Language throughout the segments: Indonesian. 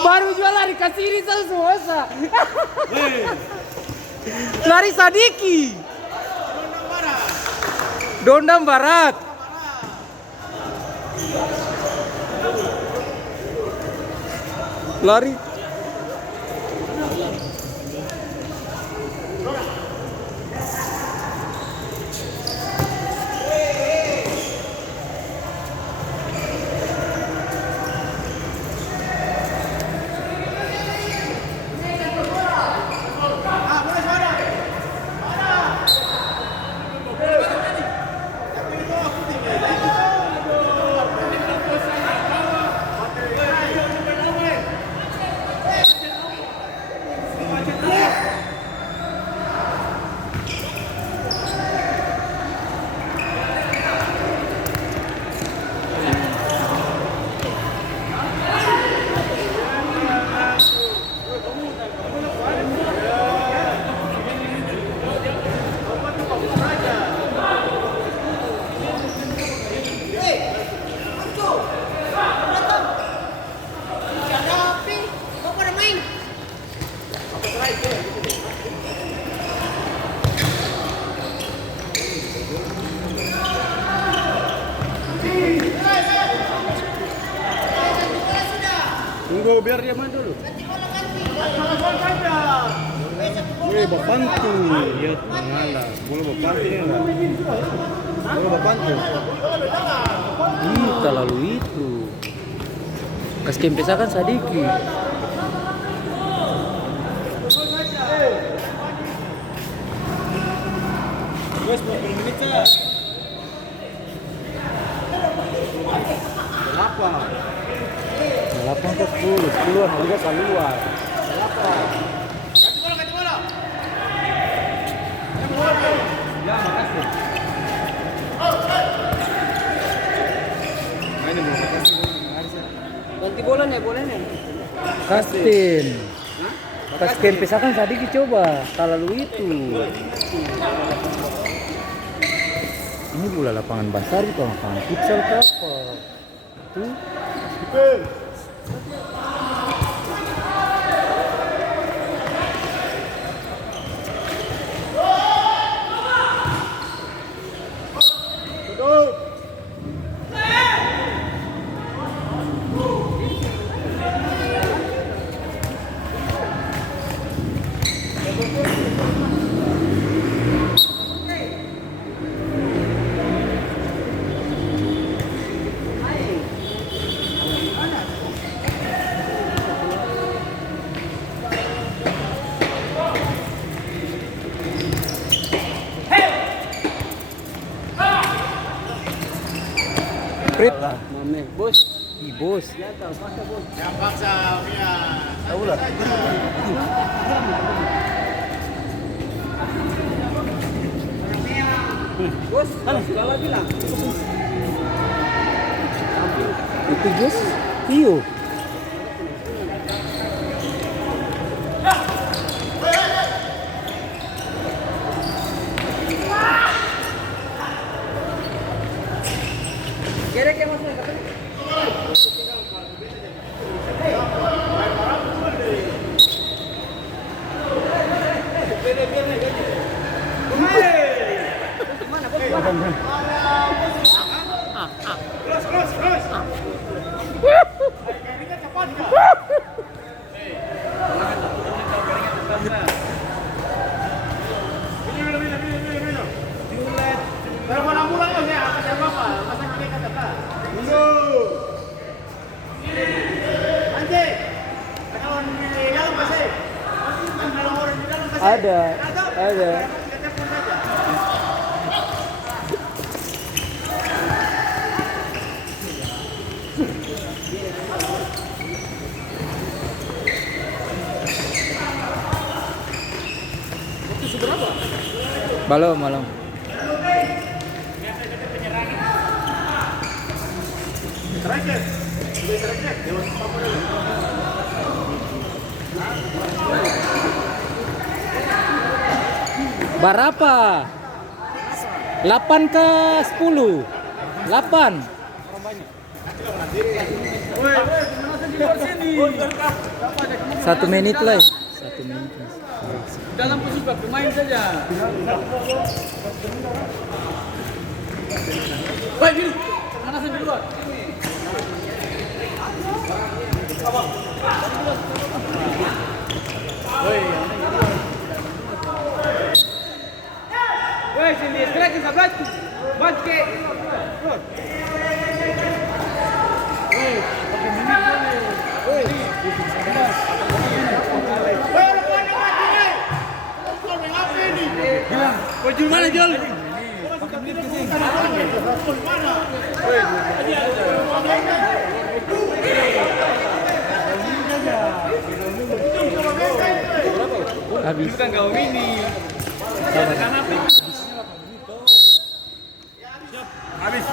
Baru jual lari ke sini semua. Lari Sadiki. Dondam Barat. Lari. Tunggu biar dia main dulu. Boleh berpantu, ya mengalah. Boleh berpantu ya enggak? Boleh berpantu. Kita lalu itu. Kas kempesa kan Sadiki. Wes 20 menit ya. Berapa? 8 ke 10, 10-an juga keluar. 8. Ganti bola. Ya, makasih. Main dulu, makasih. Ganti bola nih, boleh nih. Kastin. Kas kempesa kan Sadiki coba. Lalu itu. Ini bola lapangan basar itu lapangan futsal ke apa? Tuh. Prit, Mame, bos. bos. Yang paksa punya. Tahu lah. Bos, kalau bilang. Itu bos. Iyo. Kira que masuk ke Ada. Belum, belum. Berapa? 8 ke 10? 8. Satu menit lah. 1 menit. Dalam posisi bermain saja. Baik, dulu. Pemanasan dulu. Woi, sini, strike sahabat. Bangkit. Kau jual mana jual? Habis. Bukan kau ini. Habis.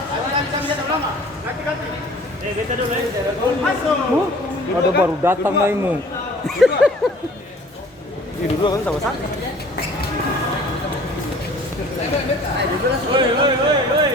Ada baru datang laimu. Ini dulu kan sama-sama. Woi, woi, woi, woi.